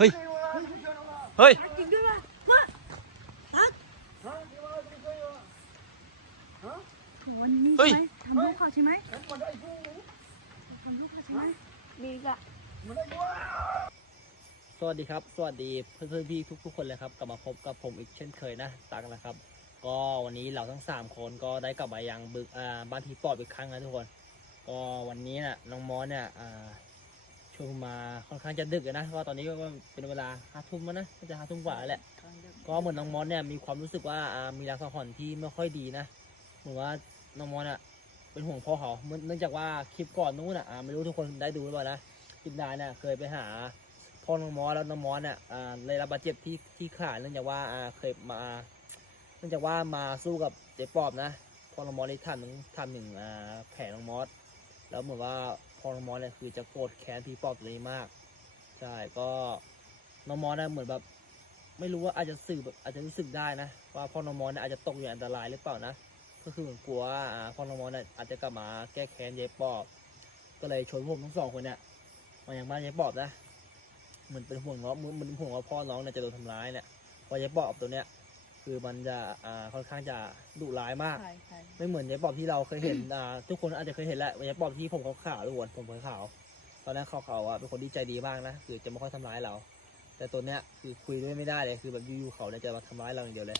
เฮ้ย เฮ้ย จริงด้วยว่ะมาตักโหนี่เฮ้ยใช่ไหมทำลูกเขาใช่ไหมทำลูกเขาใช่ไหมมีกะสวัสดีครับ สวัสดีเพื่อนๆพี่ทุกๆคนเลยครับกลับมาพบกับผมอีกเช่นเคยนะตักนะครับ ก็วันนี้เราทั้งสามคนก็ได้กลับมายังบึกอ่าบ้านผีปอบอีกครั้งนะทุกคน ก็วันนี้น่ะน้องมอสเนี่ยอ่า ชวนผมาค่อนข้างจะดึกอะนะก็ตอนนี้ก็เป็นเวลาห้าทุ่มแล้วนะก็จะห้าทุ่มกว่าแล้วแหละก็เหมือนน้องมอสเนี่ยมีความรู้สึกว่าอ่ามีรางสังหรณ์ที่ไม่ค่อยดีนะเหมือนว่าน้องมอสอะเป็นห่วงพ่อเขาเนื่องจากว่าคลิปก่อนนู้นอะอ่าไม่รู้ทุกคนได้ดูหรือเปล่านะคลิปนายเนี่ยเคยไปหาพ่อน้องมอสแล้วน้องมอสเนี่ยอ่าได้รับบาดเจ็บที่ที่ขาเนื่องจากว่าอ่าเคยมาเนื่องจากว่ามาสู้กับเจ๊ปอบนะพ่อน้องมอสได้ทำหนึ่งทำหนึ่งอ่าแผลน้องมอส แล้วเหมือนว่าพ่อน้องมอสเนี่ยคือจะโกรธแค้นพี่ปอบตัวนี้มาก ใช่ก็น้องมอสเนี่ยเหมือนแบบ ไม่รู้ว่าอาจจะสื่อแบบอาจจะรู้สึกได้นะ ว่าพ่อน้องมอสเนี่ยอาจจะตกอยู่อันตรายหรือเปล่านะก็คือเหมือนกลัวว่าพ่อน้องมอสเนี่ยอาจจะกลับมาแก้แค้นยายปอบ ก็เลยชวนผมทั้งสองคนเนี่ยมาอย่างบ้านยายปอบนะเหมือนเป็นห่วงน้องเหมือนเหมือนเป็นห่วงว่าพ่อน้องเนี่ยจะโดนทำร้ายเนี่ยพรายายปอบตัวเนี้ย คือมันจะอ่าค่อนข้างจะดุร้ายมาก ใช่ใช่ไม่เหมือนยายปอบที่เราเคยเห็น อ่าทุกคนอาจจะเคยเห็นแหละยายปอบที่ผมขาวๆทุกคนผมขาวๆตอนนั้นขาวๆอะเป็นคนที่ใจดีมากนะคือจะไม่ค่อยทำร้ายเรา แต่ตัวเนี้ยคือคุยด้วยไม่ได้เลยคือแบบอยู่ๆเขาเนี่ยจะมาทำร้ายเราอย่างเดียวเลย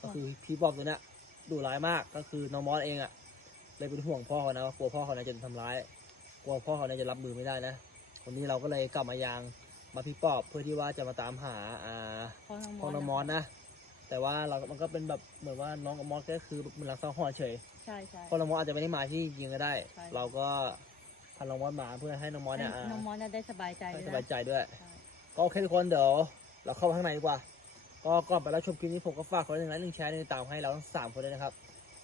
ก็คือพี่ปอบตัวเนี้ยดุร้ายมากก็คือน้องมอสเองอะเลยเป็นห่วงพ่อเขานะว่ากลัวพ่อเขาเนี่ยจะทำร้ายกลัวพ่อเขาเนี่ยจะรับมือไม่ได้นะวันนี้เราก็เลยกลับมายังมาพี่ปอบเพื่อที่ว่าจะมาตามหาอ่า พ่อน้องมพ่อน้องมอสนะ แต่ว่าเรามันก็เป็นแบบเหมือนว่าน้องกับมอสก็คือเหมือนรักษาหอเฉยใช่ใช่พ่อน้องมอสอาจจะไม่ได้มาที่จริงก็ได้ ใช่ เราก็พาน้องมอสมาเพื่อให้น้องมอสเนี่ยอ่าน้องมอสน่ะได้สบายใจให้ด้วยสนะบายใจด้วย ใช่ ก็โอเคทุกคนเดี๋ยวเราเข้าไปข้างในดีกว่า ก็ก่อนไปแล้วชมคลิปนี้ผมก็ฝากคนละหนึ่งไลค์หนึ่งแชร์หนึ่งติดตามให้เราทั้งสามคนด้วยนะครับ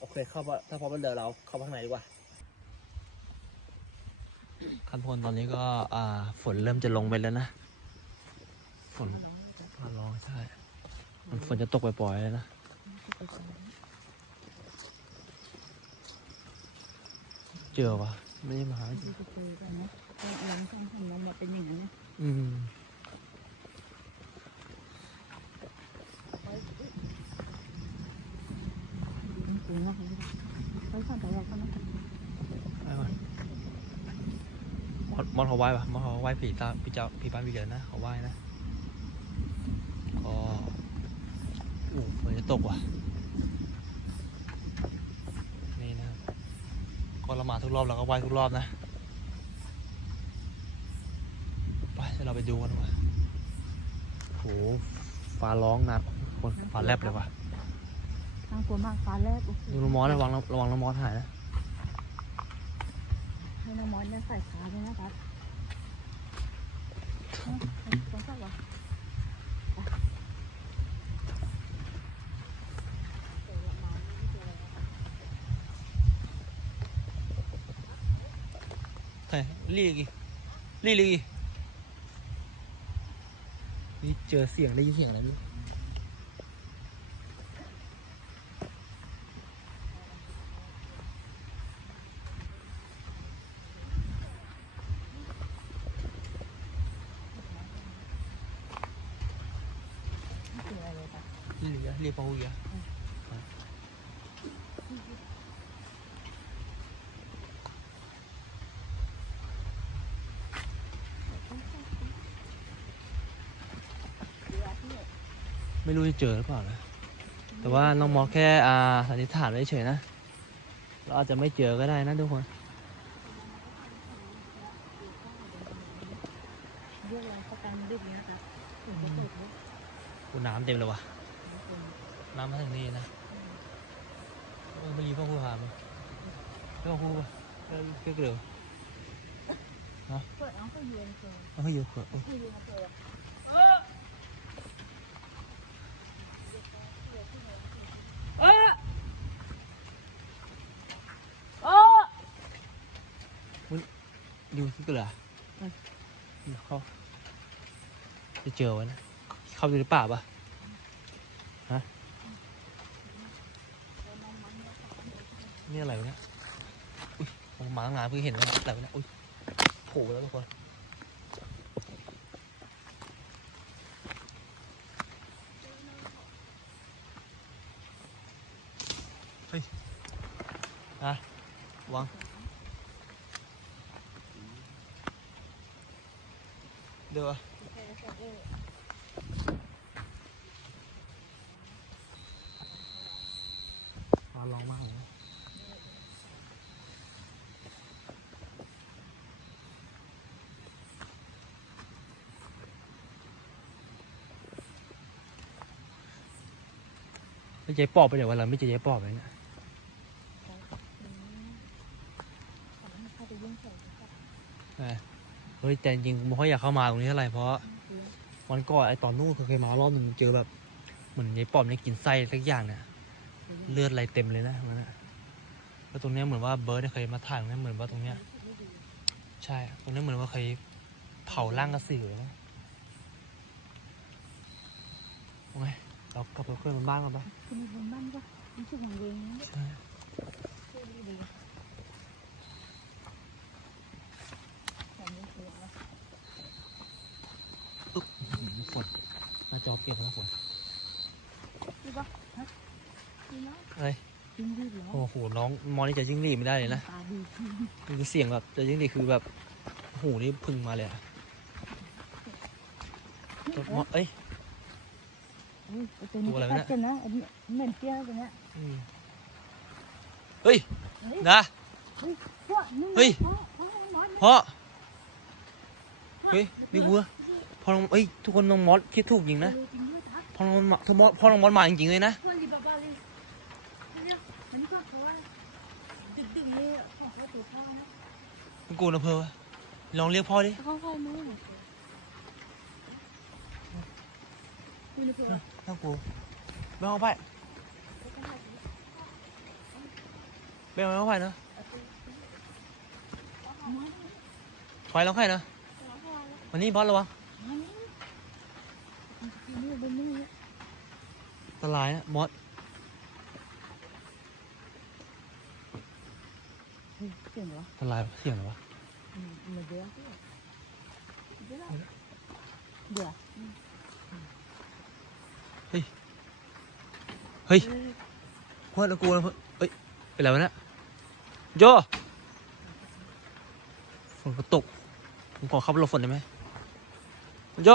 โอเคเข้ามาถ้าพร้อมแล้วเดี๋ยวเราเข้าไปข้างในดีกว่าคันพลตอนนี้ก็อ่าฝนเริ่มจะลงไปแล้วนะ ฝนฟ้าร้องใช่มัน ฝนจะตกปล่อยๆเลยนะเจอวะไม่ได้มาหาดูจะเจอกันนะเออหลังช่องของน้องมอสเป็นอย่างนั้นนะอืมจริงๆว่าเขาเขาสั่งแต่เราก็นะไปก่อนมอดมอดเขาไหว้ปะมอดเขาไหว้ผีตาพี่เจ้าพี่บ้านพี่เกิดนะเขาไหว้นะก็โอ้ฝน จะตกว่ะ นี่นะครับก็เรามาทุกรอบเราก็ไหว้ทุกรอบนะ ไปเดี๋ยวเราไปดูกันว่าโหฟ้าร้องนะคนฟ้าแลบเลยว่ะน่ากลัวมากฟ้าแลบโอ้โหดูน้องมอสระวังระวังน้องมอสหายนะให้น้องมอสเนี่ยใส่ขาด้วยนะครับเอ้าต้องใส่วะ ใช่รีกี่รีลีกี่นี่เจอเสียงได้ยินเสียงอะไรไม่รู้ไม่เป็นไรเลยครับรีลีอะรีปะหูยอะ ไม่รู้จะเจอหรือเปล่านะ แต่ว่าน้องมอสแค่อ่าสันนิษฐานไว้เฉยนะ เราอาจจะไม่เจอก็ได้นะทุกคนเรียกเราเข้ากลางดึกนี้นะครับถึงจะเปิดให้กูน้ำเต็มเลยว่ะน้ำมาถึงนี่นะเออไม่รีบพ่อครูหามั้ยพ่อครูป่ะเออเกลือเปิดเอาก็เย็นเกินเอาให้อยู่เถอะคือเย็นเกิน เกลือเขาจะเจอวะนะ เข้าดูหรือเปล่าปะฮะ นี่อะไรวะเนี่ย อุ้ยผมาตั้งนานเพิ่งเห็นนะอะไรวะเนี่ย อุ้ยโผล่แล้วทุกคนเฮ้ย อะวาง ดี๋ยวอะฟ้าร้องมากเลยนะแล้วเจ๊ปอบไปเดี๋ยววันหลังไม่เจอเจ๊ปอบเลยเนี่ย เข้าไปยุ่งเฉย เฮ้ยแต่จริงๆไม่ค่อยอยากเข้ามาตรงนี้เท่าไหร่เพราะวันก่อนไอตอนนู้นเคยมารอบหนึงเจอแบบเหมือนยายปอบเนี่ยกินไส้สักอย่างเนี่ยเลือดอะไรเต็มเลยนะมันนะแล้วตรงเนี้ยเหมือนว่าเบิร์ดเนี่ยเคยมาถ่ายตรงเนี้ยเหมือนว่าตรงเนี้ยใช่ตรงเนี้ยเหมือนว่าเคยเผาร่างกระสือเลยนะโอเคเรากลับไปคุยกันบ้านกันปะคุณมีคนบ้านก็รู้สึกของเวงใช่ฝนหน้า จอเปียกแล้วฝนดีปะดีเนาะอะไรจริงดีเหรอโอ้โหน้องมอนี่จะยิ่งหลีไม่ได้เลยนะตาดีคือเสียงแบบจะยิ่งหลีคือแบบหูนี่พึ่งมาเลยอะตัวมอเอ้ย ตัวอะไรวะเนี่ย นะอันนี้เหม็นเปรี้ยวตัวเนี้ยอืมเฮ้ยนะ เฮ้ย พ่อพ่อน้อยพ่อเฮ้ยนี่วัว พ่อน้องเอ้ยทุกคนน้องมอสคิดถูกจริงนะจริงด้วยทักพ่อน้องมอสพ่อมอสพ่อน้องมอสมาจริงๆเลยนะเพื่อนรีบบ้าเลยเนี่ยมันก็เพราะว่าดึกๆเลยของตัวพ่อนะมึงกูนะเพอวะลองเรียกพ่อดิเขาเข้ามือคุณนี่คือน่ากลัวไม่เอาไปไม่เอาไปเนอะถอยแล้วใครเนอะวันนี้บอสระวัง นี่บนนี่ อัน ตรายนะมอสเก่งเหรออันตรายปะเสียงอะไรวะมาเดือดเดือดเดือดเฮ้ยพ่อแล้วกลัวนะเพื่อนเอ้ย เป็นไรวะเนี่ยโยฝนก็ตก ผมขอขับรถฝนได้ไหมโย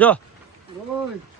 โย Rồi, mà đó, ไหน đi ra đấy. เดี๋ยวขึ้นมาเจอแล้วมันยั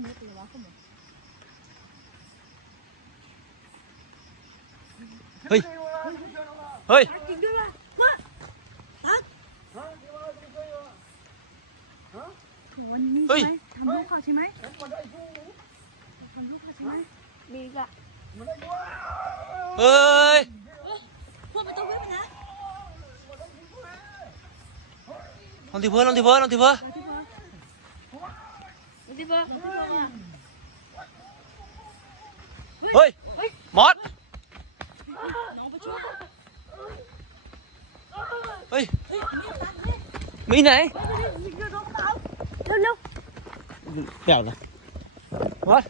เรียก Hả, hả, hả, เอาเลยดินี่อยู่เอามีตัววะคุณเฮ้ย เฮ้ยจริงด้วยว่ะฮะเดี๋ยวอาไปช่วยเอาโหนี่ใช่ไหมทำลูกเขาใช่ไหมมันได้พวกนี้ทำลูกเขาใช่ไหมดีกะเฮ้ยพวกมันต้องวิ่งนะลองทีเพื่อลองทีเพื่อลองทีเพื่อดีป่ะ เฮ้ย มอสน้องไปช่วยเฮ้ยมีไหนเร็วเร็วเปล่านะมอส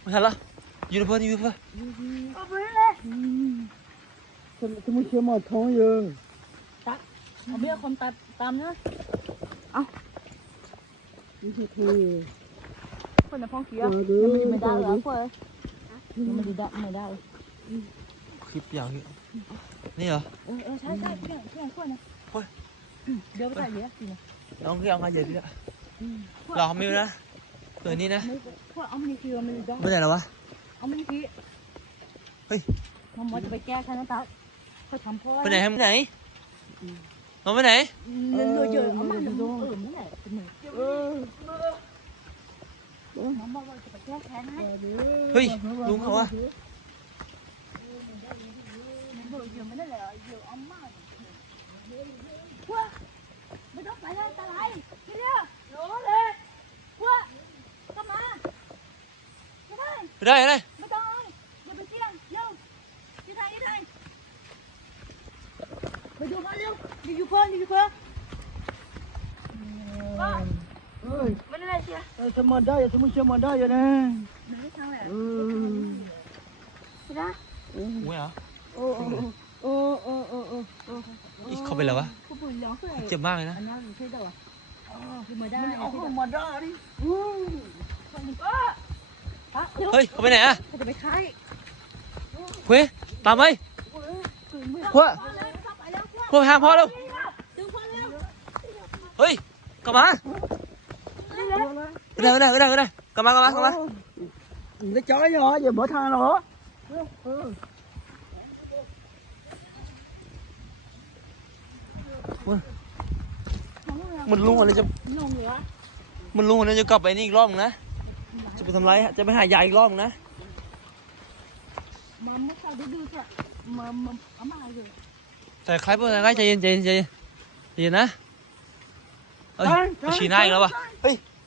ไม่ทันละอยู่ในเพื่อนอยู่ในเพื่อนเอาไปเลยทำไมเชื่อหมอท้องยังเอาเบี้ยคนตัดตามนะนี่คือเธอคนในห้องเกียร์ยังไม่ได้เหรอพวก ยังไม่ได้ไม่ได้คลิปยาวนี่นี่เหรอเออเออใช่ใช่เพื่อนเพื่อนพวกนะเดี๋ยวไปถ่ายเยอะจริงน้องเรียกเอาไงเดี๋ยวนี้เราไม่รู้นะเดี๋ยวนี้นะพวกเอาไม่คือไม่ได้ไม่ได้แล้ววะเอาไม่คือเฮ้ยน้องมอจะไปแก้แค่นั้นตาเขาทำพ่อไปไหนไปไหนน้องไปไหนเงินเยอะเอามาเออนั่นแหละเป็นหนึ่งเออน้องบอกว่าจะไปแก้แค้นให้เฮ้ยลุงเขาวะเบอร์เยอะไม่ได้เลยเยอะเอามากพวกไม่ต้องไปแล้วตาไหลทีเดียวโหเลยพวกก็มาได้ได้ไม่ต้อง อย่าไปเสี่ยงเร็วที่ไทยที่ไทยไปดูเขาเร็วอยู่อยู่เพิ่นอยู่เพิ่น Ơi, มัน อะไรเชีย ờ, sao mà đây, sao mà sao mà đây vậy nè? ไม่ได้ทางแหละ Ừ. พี่นะโอ้ยเหรอ Ô, ô, ô, ô, ô, ô, ô. อีเขาเป็นไรวะผู้ป่วยร้องเพื่อเจ็บมากเลยนะอันนั้นไม่ใช่เด้อคือมาได้ Mình ที่ ốc เด้อ mà ra đi. Ừ. ฮะเดี๋ยวเฮ้ย เขาไปไหนอะจะไปค่ายเฮ้ยตามไปคืนมือพวกไปแล้วไปแล้วพวกไปหาพ่อเร็วดึงพ่อเร็วเฮ้ย กลับมา ไม่ได้ไม่ได้ไม่ได้ไม่ได้กลับมากลับมากลับมา Cái chó nhỏ giờ bỏ thang nó. Ừ. มันลุงอะไรจะลงเหลือมันลุงอะไรจะกลับไปนี่อีกรอบนึงน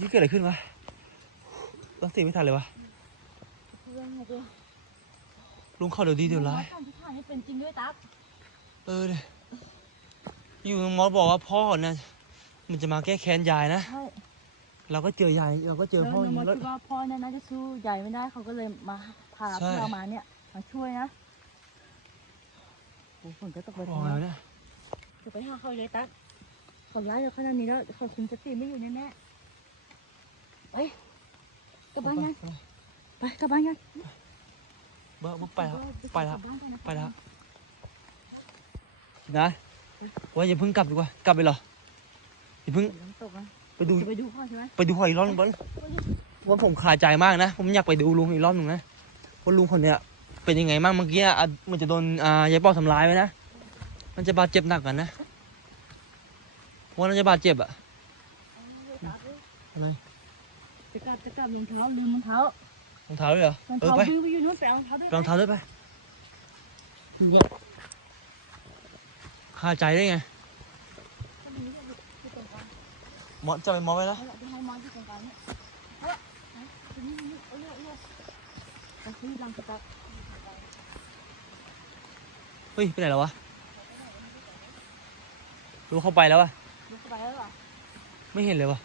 กี้เกิดอะไรขึ้นวะตั้งสติไม่ทันเลยวะเพื่อนไงเพื่อนลุงเข้าเดี๋ยวดีเดี๋ยวร้าย การที่ถ่ายให้เป็นจริงด้วยตั๊กเออเนี่ยอยู่มอสบอกว่าพ่อเนี่ยมันจะมาแก้แค้นยายนะ ใช่เราก็เจอยายเราก็เจอแล้วพ่อน้องมอสแล้ว คิดว่าพ่อเนี่ยน่าจะสู้ใหญ่ไม่ได้เขาก็เลยมาพาใช่ พวกเรามาเนี่ยมาช่วยนะโอ้ฝนก็ตกไปบอกแล้วเนี่ย จะไปหาเขาเลยตั๊กเขาย้ายเราขนาดนี้แล้วเขาคุมสติไม่อยู่แน่ๆ ไปกลับบ้านกันไปกลับบ้านกันเบ้อไปแล้วไปแล้วกบ้านกันนะไปแล้วนะว่าอย่าเพิ่งกลับดีกว่ากลับไปเหรออย่าเพิ่งฝนตกนะไปดูจะไปดูพ่อใช่ไหมไปดูพ่ออีกรอบนึงบอลว่าผมขาดใจมากนะ ผมอยากไปดูลุงอีกรอบหนึ่งนะว่าลุงคนเนี้ยเป็นยังไงบ้างเมื่อกี้อะมันจะโดนอ่ายายปอทำร้ายไหมนะมันจะบาดเจ็บหนักกันนะว่ามันจะบาดเจ็บอะอะไร จะกลับจะกลับรองเท้าลืมรองเท้ารองเท้าด้วยเหรอรองเออเท้าไปดื้อไปอยู่นู้นไปเอารองเท้าด้วยรองเท้าด้วยไปคาใจได้ไงหมอจะไปหมอไปแล้วเอาละเดี๋ยวให้มาที่ตรงกลางเนี่ยเอาละเอาตรงนี้นี่เอาเร็วเอาเร็วเอาซื้อลำสต๊อกเฮ้ยไปไหนแล้ววะรู้เข้าไปแล้ววะยกเข้าไปแล้วเหรอไม่เห็นเลยวะ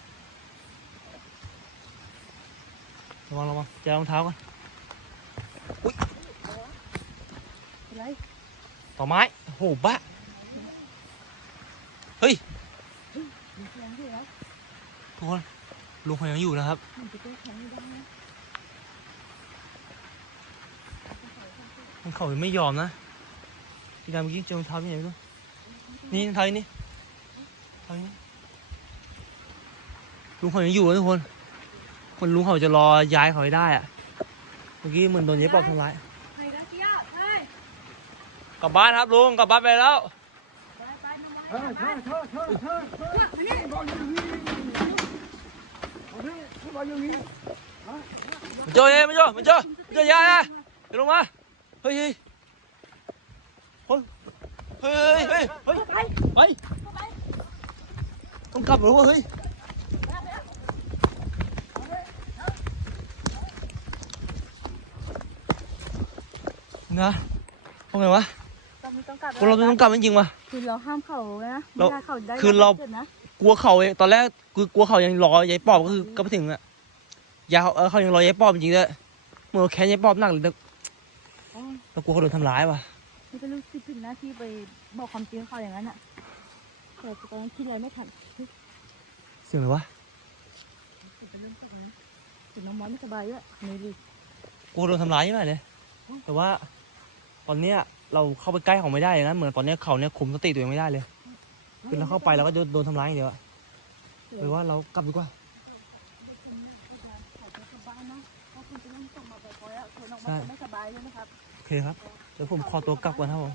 ระวังระวังเจะรองเท้าก่อนเป็นไรต่อไม้โอ้โหบ้าเฮ้ยมีเสียงด้วยแล้วทุกคนลุงเขายังอยู่นะครับมันจะแก้แค้นไม่ได้นะมันเขายังไม่ยอมนะที่ดาเมื่อกี้เจอรองเท้าที่ไหนไม่รู้นี่รองเท้าอยู่นี่รองเท้าอยู่นี่ลุงเขายังอยู่นะทุกคน คนลุงเขาจะรอย้ายเขาให้ได้อะเมื่อกี้เหมือนโดนเย็บปอบทำร้ายใครรักเจี๊ยบเฮ้ยกลับบ้านครับลุงกลับบ้านไปแล้วไปไปน้องม้ Thôi, thôi, thôi, thôi, thôi, thôi. Bao nhiêu nghi? Ở đây, có bao nhiêu nghi? มันเจอเองมันเจอมันเจอมันเจอยายอะเดี๋ยวลงมาเฮ้ยเฮ้ยคนเฮ้ยเฮ้ยเฮ้ยไปไปต้องกลับหรือวะเฮ้ย นะเอาไงวะตอนนี้ต้องกลับพวกเราต้องกลับจริงๆวะคือเราห้ามเขานะเราไม่ได้เขาได้คือเราจ็บนะกลัวเขาเองตอนแรกคือกลัวเขายังรอยายปอบก็คือก็ไปถึงอะยาเขาเออเขายังรอยายปอบจริงๆด้วยเมื่อแค้นยายปอบหนักเลยแต่อ๋อเรากลัวเขาโดนทำร้ายว่ะนี่ก็รู้สึกผิดนะที่ไปบอกความจริงเขาอย่างนั้นอะแต่ตอนนั้นคิดอะไรไม่ทันเสียงอะไรวะจะเป็นเรื่องตกนะถึงน้องมอสไม่สบายด้วยเหนื่อยดิกลัวโดนทำร้ายใช่ไหมเลยแต่ว่า ตอนเนี้ยเราเข้าไปใกล้เขาไม่ได้เลยนะเหมือนตอนเนี้ยเขาเนี่ยคุมสติตัวเองไม่ได้เลย คือเราเข้าไปเราก็โดนโดนทำร้ายอย่างเดียวอะหรือว่าเรากลับดีกว่า ใช่ ไม่สบายด้วยนะครับ โอเคครับ เดี๋ยวผมขอตัวกลับก่อนครับผม